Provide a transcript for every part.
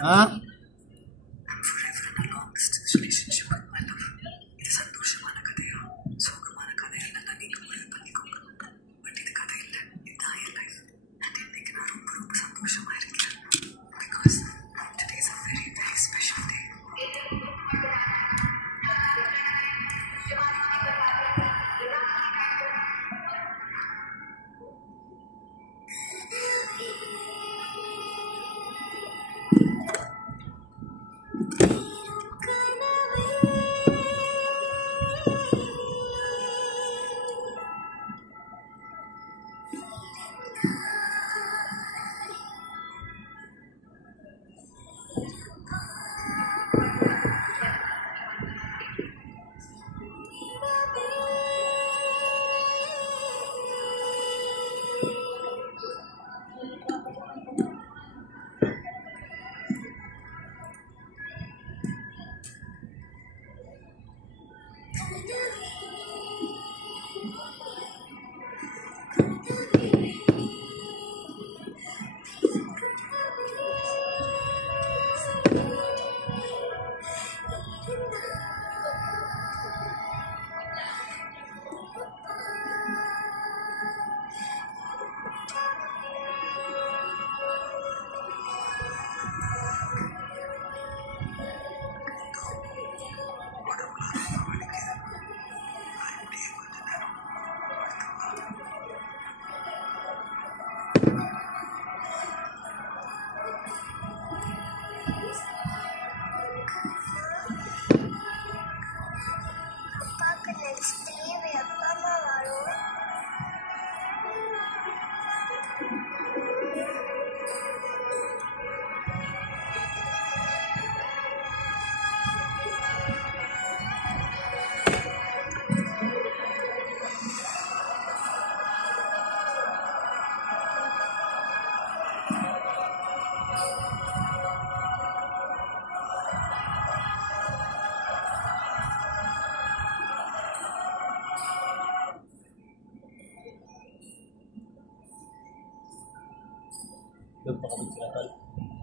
Ah?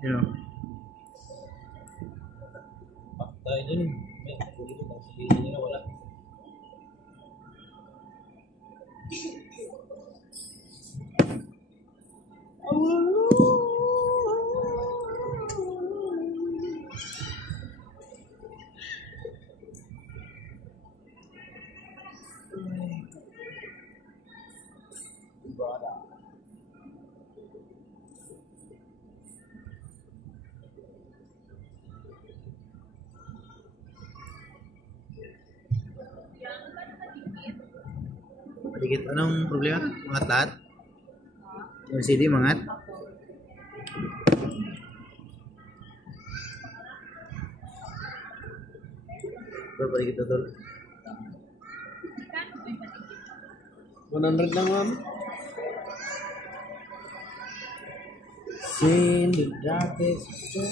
Yeah. Dikit, anong problema? Mangat lahat? Yung CD mangat? Berapa dikit betul? 100 lang, ma'am. Sin the darkest day.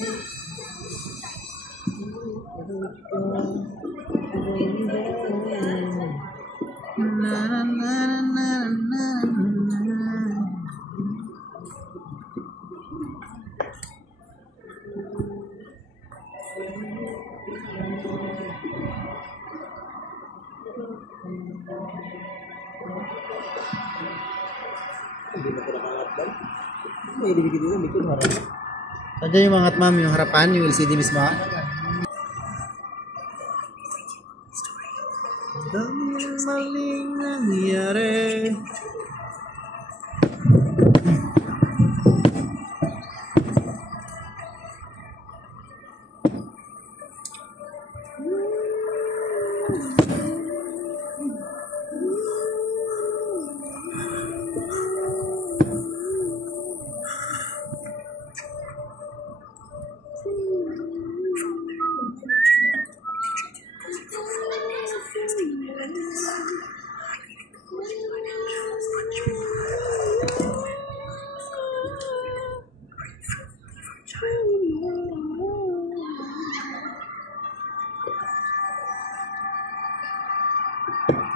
Na na na na na na. Hindi na ko nakangatdan. May dibigit dito, likod harap. Sadya yung mga ma'am, yung harapan, yung LCD mismo. Dami ng maling nangyari.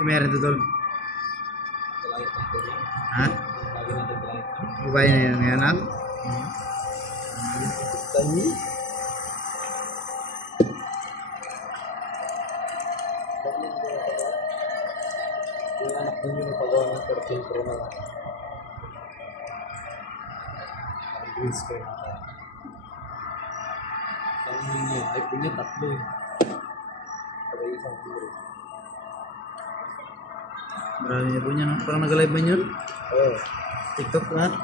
Meron to tol. Ha? Babae na yun ngayon lang? Tani? Yung anak din yung pagawa ng 13 Pro na lang. Green screen. Tani niya, iPhone niya tatlo eh. Sabay isang kilo. Marami niya po niya, no? Parang nag-live ba yun? Oo. TikTok lahat.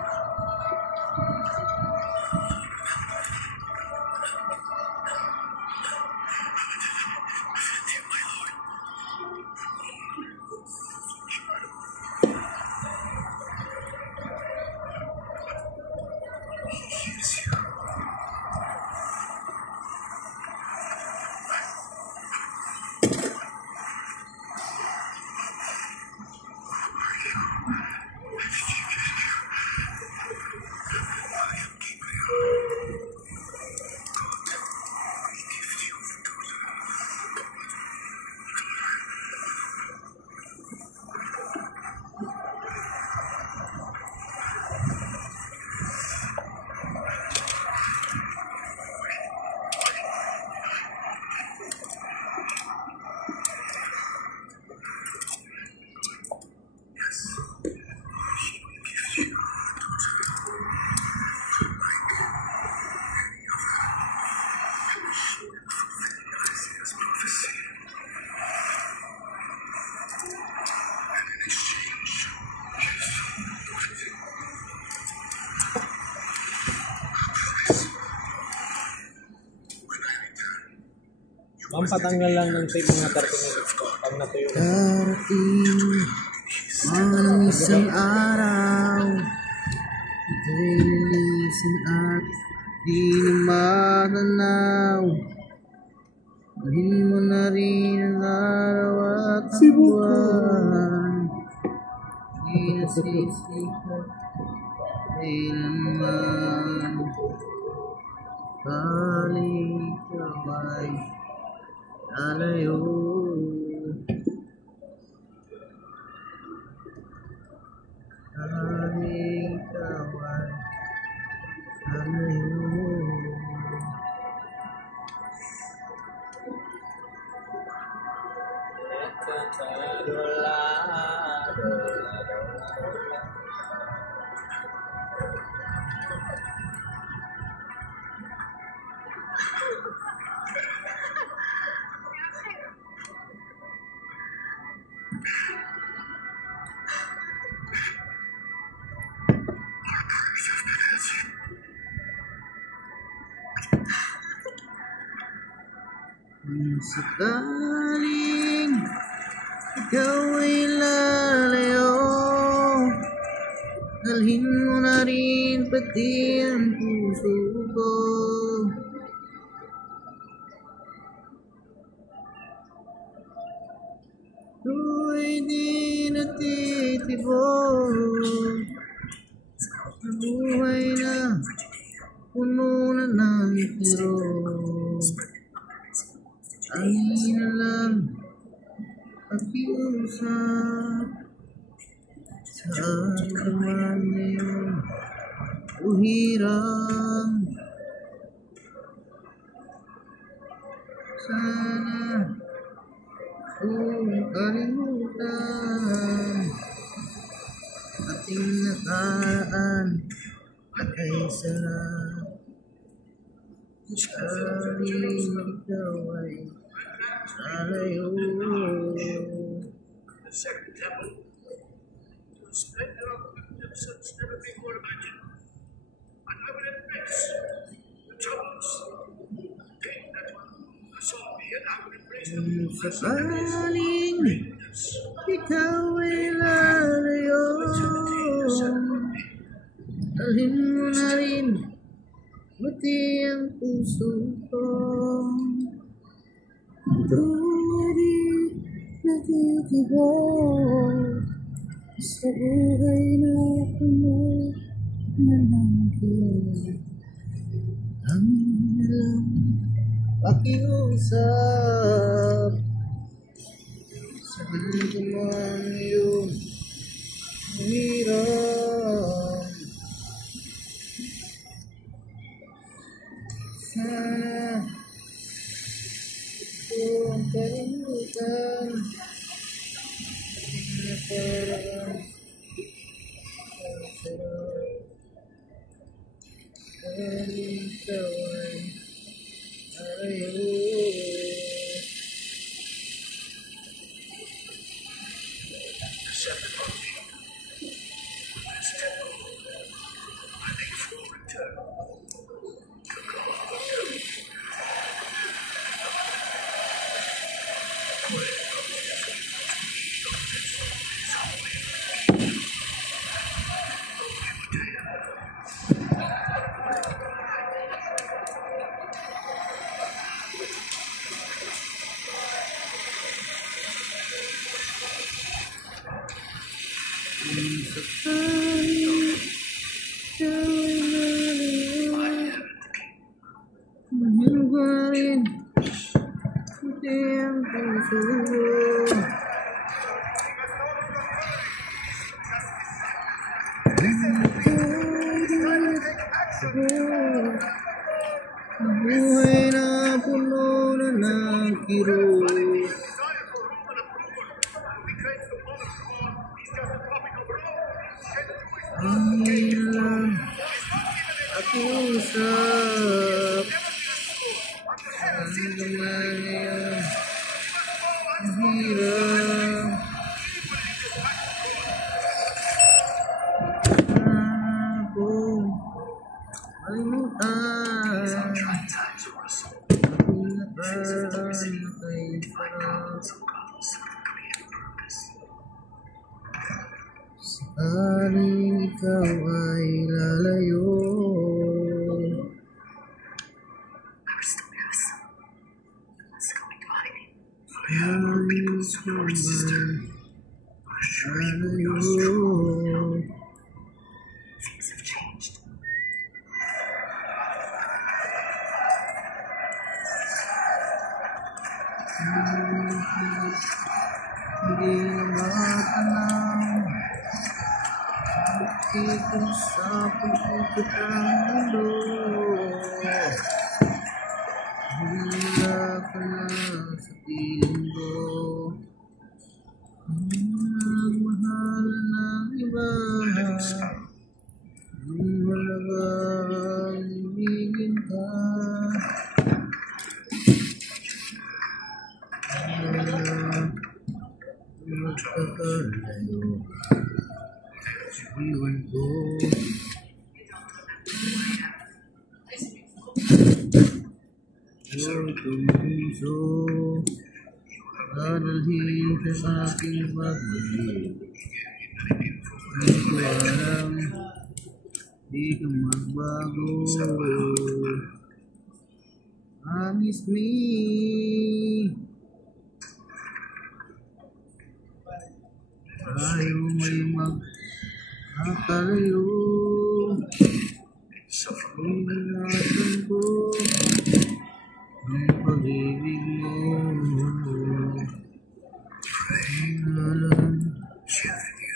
Ma'am, patanggal lang ng tape mga 30 minutes. Pag natuyo. Darating ang isang araw, ika'y lilisin at di na matanaw. Mahin mo na rin ang araw at ang buwan. Di nasisikat kailanman. Balik kamay lalayo. Balik kamay lalayo. Kung sakaling ikaw ay lalayo, dalhin mo na rin pati ang puso ko. Ako'y di natitibok, ang buhay na puno na ng tiro. Angin na lang pakiusap sa kaman ngayon. Uhirang sana kung kalimutan ating nakaraan at ay sarap. Saling ikaw ay nalayo. Sakaling ikaw ay lalayo, dalhin mo na rin pati ang puso ko. Di natitibo sa buhay na puno na ng Diyos. Ang lang pakiusap sa hanggang iyong hirap. Sana kung kalimutan ating nakaraan ang sarap. Dahil ikaw ay nalayo. Sakaling ikaw ay nalayo, dalhin mo na rin pati ang puso ko. Buhay na puno na ng kirot. Angin lang pakiusap sa hanggang ngayon. Ang hirap akong kalimutan ating nakaraan na kay sarap. Sakaling ikaw ay lalayo, sakaling ikaw ay lalayo. Hindi matanaw ito sa pag-ikot ang mundo. Hula ka na sa piling ko, nagmahal ng iba. Malagang ibigin ka, magkakalayo. Iwan ko itong puso, dadalhin sa aking pagbalik. Di ko alam, di ka magbago. Promise me, ayaw may magkakalayo. Ingatan ko ang pag-ibig mo.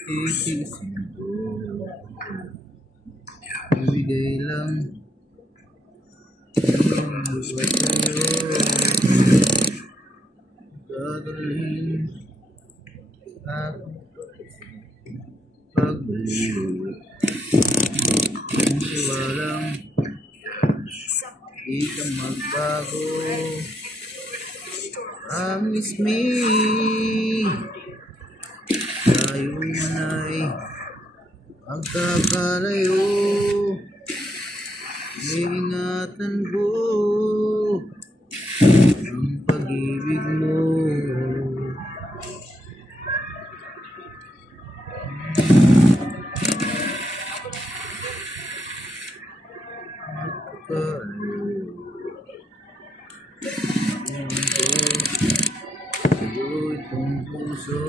Titiisin ko. Ibigay lang ang buhay sa'yo. Dadalhin aking pagbaliw. Ang tiwalang di ka magbago. Promise me tayo man ay magkakalayo. Iingatan ko ang pag-ibig mo. Magkakalayo. Sa'yo itong puso.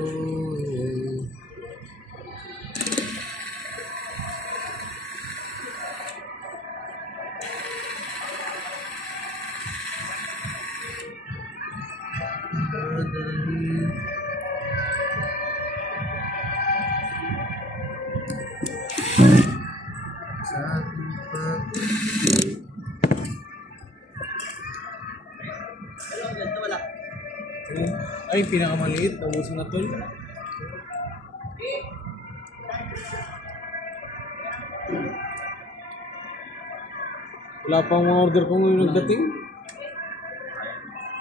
Dadalhin sa aking pag-ibig. Ay, pinakamaliit. Naubusan na tol. Wala pang mga order ko ngayon nagdating.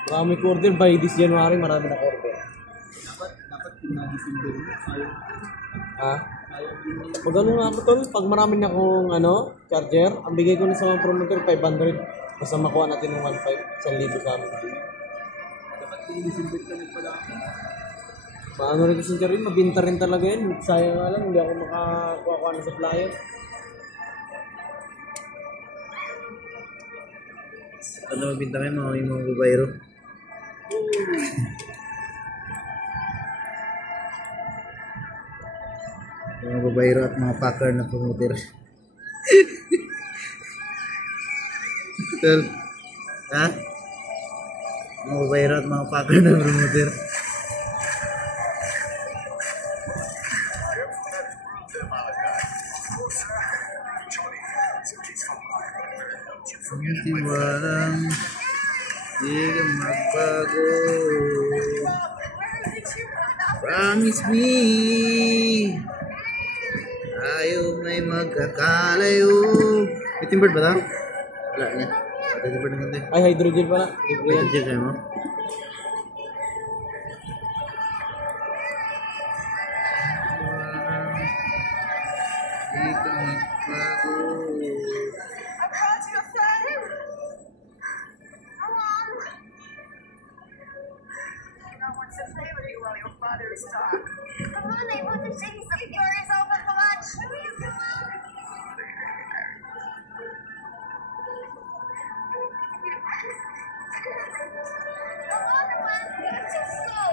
Marami ko order by this January. Marami na order. Dapat pinag-December mo. Ha? Pag ano nga ako tol, pag marami na akong charger, ang bigay ko na sa mga promoter 500. Basta makuha natin ng 1,500, 1,000 sa amin. Dapat pinag-December ka nagpala. Paano rin kasi rin, mabinta rin talaga yun. Sayang nga lang, hindi ako makakuha ng supplier. Ano mabinta kayo mga babayro? Mga babayro at mga packer na promoter. Tol. Ha? Mga babayro at mga packer na promoter. Ang tiwalang di ka magbago. Promise me tayo may magkakalayo. May timbard ba ito? Wala niya. May timbard na ganda. Ay, hydrogen pala. Libre yan. Check mo. Di ka magbago. Come on, I want to sing the door is open for lunch. Come on, Juan. You're too slow.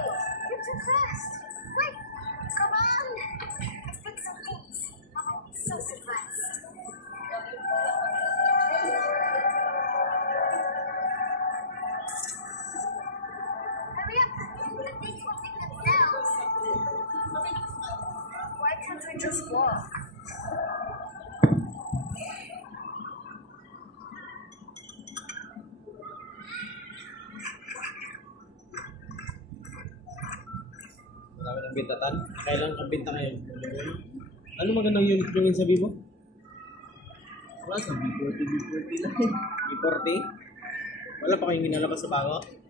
You're too fast. Wait. Come on. Let's pick some things. So surprised. Hurry up. The things will pick themselves. Why can't we just walk? Marami ng bintatan. Kailan ang binta ngayon? Ano magandang unit nyo yun sabi mo? Wala sa B40 lang. E40? Wala pa kayong ginalabas sa bago?